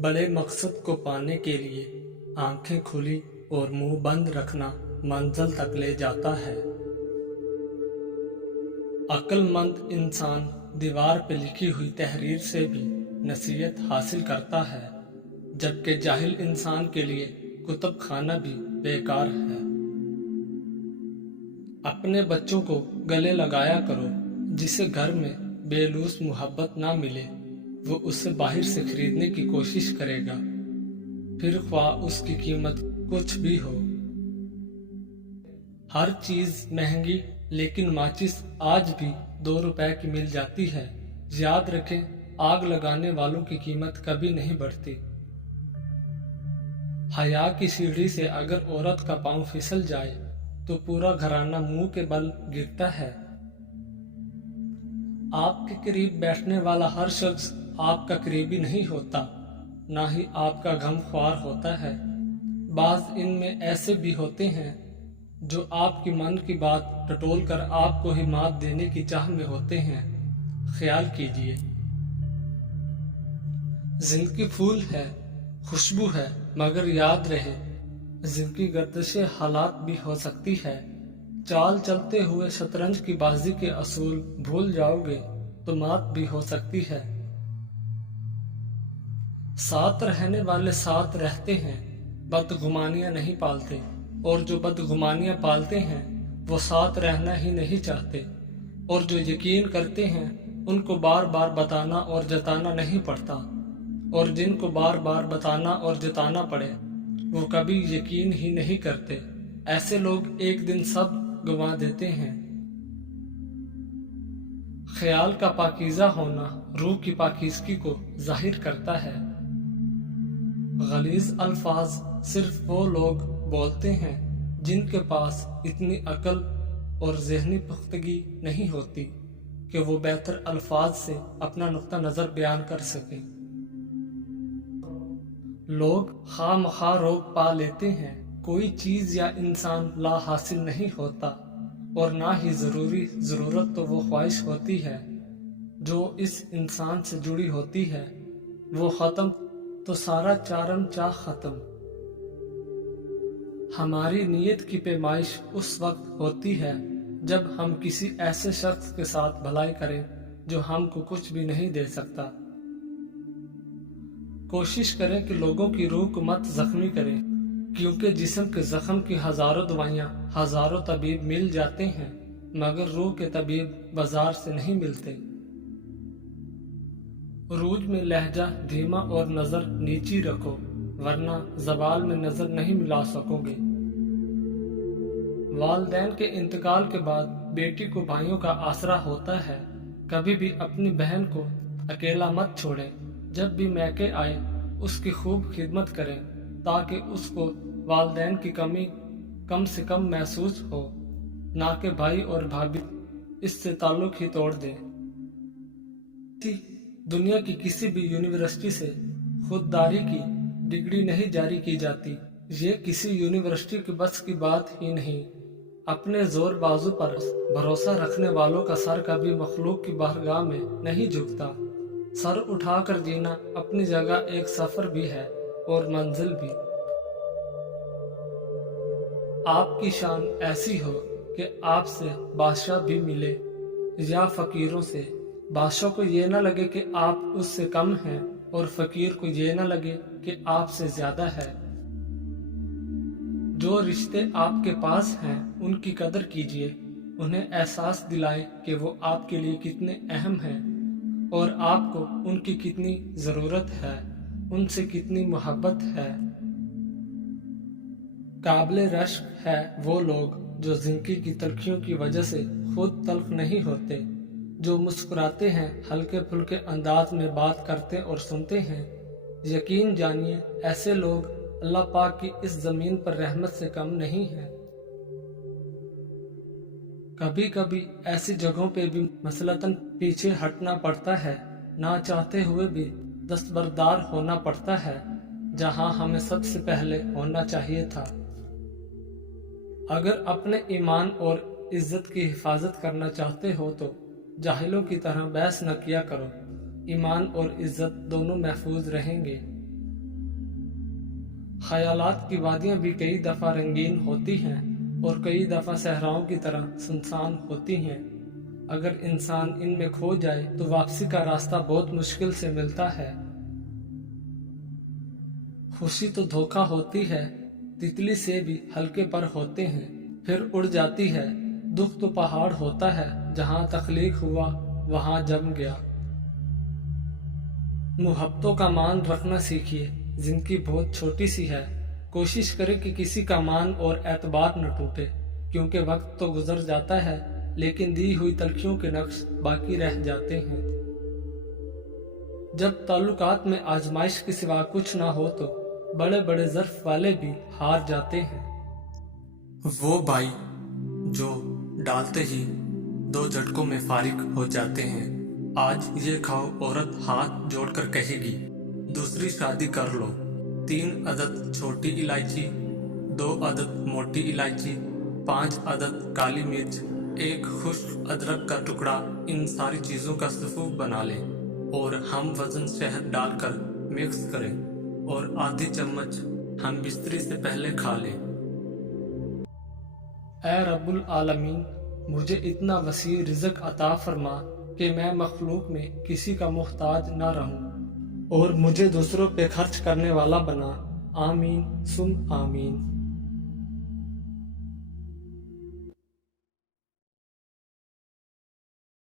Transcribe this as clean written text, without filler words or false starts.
बड़े मकसद को पाने के लिए आंखें खुली और मुंह बंद रखना मंजिल तक ले जाता है। अक्लमंद इंसान दीवार पर लिखी हुई तहरीर से भी नसीहत हासिल करता है, जबकि जाहिल इंसान के लिए कुतुब खाना भी बेकार है। अपने बच्चों को गले लगाया करो, जिसे घर में बेलूस मोहब्बत ना मिले वो उसे बाहर से खरीदने की कोशिश करेगा, फिर ख्वाह उसकी कीमत कुछ भी हो। हर चीज महंगी, लेकिन माचिस आज भी 2 रुपए की मिल जाती है। याद रखें, आग लगाने वालों की कीमत कभी नहीं बढ़ती। हया की सीढ़ी से अगर औरत का पांव फिसल जाए तो पूरा घराना मुंह के बल गिरता है। आपके करीब बैठने वाला हर शख्स आपका करीबी नहीं होता, ना ही आपका गमख्वार होता है। बाज इनमें ऐसे भी होते हैं जो आपकी मन की बात टटोल कर आपको ही मात देने की चाह में होते हैं। ख्याल कीजिए, जिंदगी फूल है, खुशबू है, मगर याद रहे जिंदगी गर्दिशे हालात भी हो सकती है। चाल चलते हुए शतरंज की बाजी के असूल भूल जाओगे तो मात भी हो सकती है। साथ रहने वाले साथ रहते हैं, बदगुमानियां नहीं पालते, और जो बदगुमानियां पालते हैं वो साथ रहना ही नहीं चाहते, और जो यकीन करते हैं उनको बार बार बताना और जताना नहीं पड़ता, और जिनको बार बार बताना और जताना पड़े वो कभी यकीन ही नहीं करते। ऐसे लोग एक दिन सब गंवा देते हैं। ख्याल का पाकीज़ा होना रूह की पाकीज़गी को जाहिर करता है। गलीज़ अल्फाज सिर्फ वो लोग बोलते हैं जिनके पास इतनी अकल और ज़हनी पुख्तगी नहीं होती कि वो बेहतर अल्फाज से अपना नुक्ता नज़र बयान कर सकें। लोग खामखा रोग पा लेते हैं। कोई चीज़ या इंसान ला हासिल नहीं होता, और ना ही ज़रूरत तो वो ख्वाहिश होती है जो इस इंसान से जुड़ी होती है। वो ख़त्म तो सारा चारम चाह ख़त्म। हमारी नीयत की पैमाइश उस वक्त होती है जब हम किसी ऐसे शख्स के साथ भलाई करें जो हमको कुछ भी नहीं दे सकता। कोशिश करें कि लोगों की रूह को मत जख्मी करें, क्योंकि जिस्म के जख्म की हजारों दवाइयाँ हजारों तबीब मिल जाते हैं, मगर रूह के तबीब बाजार से नहीं मिलते। रूज में लहजा धीमा और नजर नीची रखो, वरना ज़वाल में नजर नहीं मिला सकोगे। वालिदैन के इंतकाल के बाद बेटी को भाइयों का आसरा होता है। कभी भी अपनी बहन को अकेला मत छोड़ें। जब भी मैके आए उसकी खूब खिदमत करें, ताकि उसको वालिदैन की कमी कम से कम महसूस हो, ना कि भाई और भाभी इससे ताल्लुक ही तोड़ दें। दुनिया की किसी भी यूनिवर्सिटी से खुददारी की डिग्री नहीं जारी की जाती। ये किसी यूनिवर्सिटी के बस की बात ही नहीं। अपने जोर बाजू पर भरोसा रखने वालों का सर कभी मखलूक की बारगाह में नहीं झुकता। सर उठाकर जीना अपनी जगह एक सफर भी है और मंजिल भी। आपकी शान ऐसी हो कि आपसे बादशाह भी मिले, या फकीरों से। बादशाह को ये न लगे कि आप उससे कम हैं, और फकीर को ये न लगे कि आपसे ज्यादा है। जो रिश्ते आपके पास हैं उनकी कदर कीजिए। उन्हें एहसास दिलाएं कि वो आपके लिए कितने अहम हैं और आपको उनकी कितनी जरूरत है, उनसे कितनी मोहब्बत है। काबिले रश्क है वो लोग जो जिंदगी की तलखियों की वजह से खुद तल्ख नहीं होते, जो मुस्कुराते हैं, हल्के फुल्के अंदाज में बात करते और सुनते हैं। यकीन जानिए, ऐसे लोग अल्लाह पाक की इस जमीन पर रहमत से कम नहीं है। कभी कभी ऐसी जगहों पे भी मसलतन पीछे हटना पड़ता है, ना चाहते हुए भी दस्तबरदार होना पड़ता है, जहां हमें सबसे पहले होना चाहिए था। अगर अपने ईमान और इज्जत की हिफाजत करना चाहते हो तो जाहिलों की तरह बहस न किया करो। ईमान और इज्जत दोनों महफूज रहेंगे। خیالات کی وادیاں بھی کئی دفعہ رنگین ہوتی ہیں اور کئی دفعہ صحراؤں کی طرح سنسان ہوتی ہیں۔ اگر انسان ان میں کھو جائے تو واپسی کا راستہ بہت مشکل سے ملتا ہے۔ خوشی تو دھوکہ ہوتی ہے، تتلی سے بھی ہلکے پر ہوتے ہیں، پھر اڑ جاتی ہے۔ دکھ تو پہاڑ ہوتا ہے، جہاں تخلیق ہوا وہاں جم گیا۔ محبتوں کا مان رکھنا سیکھیے، زندگی بہت چھوٹی سی ہے۔ کوشش کرے کہ کسی کا مان اور اعتبار نہ ٹوٹے، کیونکہ وقت تو گزر جاتا ہے لیکن دی ہوئی تلخیوں کے نقش باقی رہ جاتے ہیں۔ جب تعلقات میں آزمائش کے سوا کچھ نہ ہو تو بڑے بڑے ظرف والے بھی ہار جاتے ہیں۔ وہ بھائی جو ڈالتے ہی 2 جھٹکوں میں فارغ ہو جاتے ہیں۔ آج یہ کھاؤ عورت ہاتھ جوڑ کر کہے گی، دوسری شادی کر لو۔ 3 عدد چھوٹی الائچی، 2 عدد موٹی الائچی، 5 عدد کالی مرچ، 1 خشک ادرک کا ٹکڑا، ان ساری چیزوں کا صفوف بنا لیں اور ہم وزن شہد ڈال کر مکس کریں اور آدھی چمچ ہم بستری سے پہلے کھا لیں۔ اے رب العالمین، مجھے اتنا وسیع رزق عطا فرما کہ میں مخلوق میں کسی کا محتاج نہ رہوں اور مجھے دوسروں پہ خرچ کرنے والا بنا۔ آمین ثم آمین۔